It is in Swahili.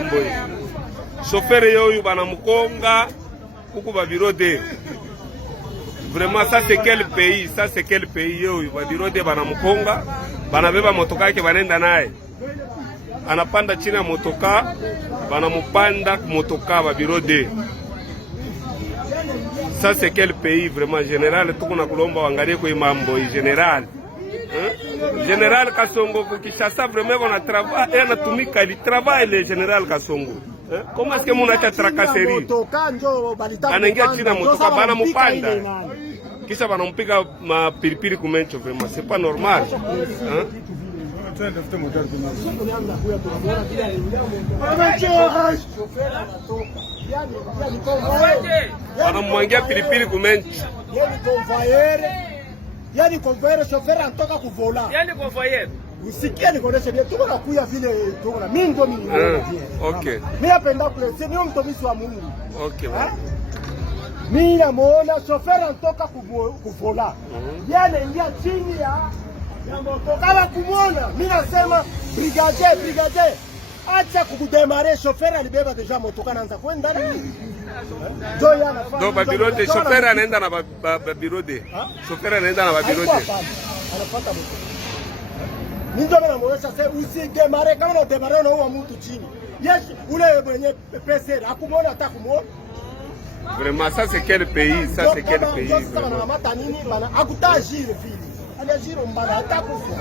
mambo hii. Chauffeur yoyu bana mukonga kuku ba bureau de. Vraiment ça c'est quel pays? Ça c'est quel pays yoyu ba bureau de bana mukonga, bana beba motoka yake banenda naye. Anapanda chini ya motoka, bana mupanda motoka ba bureau de. Ça c'est quel pays vraiment général? Tuko na kulomba wangalie kwa mambo hii général. Général Kasongo Kinshasa vraiment on a travaillé, on a tumika il travaille le général Kasongo. Comment est-ce que mon acha tracasserie? Anaingia chini ya motoka bana mupanda. Kisha bana mpiga mapilipili kumencho vraiment c'est pas normal. Wanamwangia pilipili kumencho. Yani convoyeur chauffeur anatoka kuvola. Yani convoyeur. Usikie nikoneshe bien tuko nakuya vile tuko na mingo mingi. Okay. Mimi napenda kule sio mtumishi wa Mungu. Okay. Mimi namuona chauffeur anatoka kuvola. Yani ingia chini ya motoka kumuona. Mimi nasema brigadier acha kukudemare chauffeur alibeba deja motoka anaanza kwenda nini? Donc ba bureau de chauffeur anaenda na ba bureau de. Chauffeur anaenda na ba bureau de. Anapata moto. Ndio maana mwesha sasa usidemare kama na demare unaua mtu chini. Yes, ule mwenye PCR akumuona hata kumuona. Vraiment ça c'est quel pays? Ça c'est quel pays? Sasa wanamata nini bana? Akutajiri vile. Anajiri mbana hata kufa.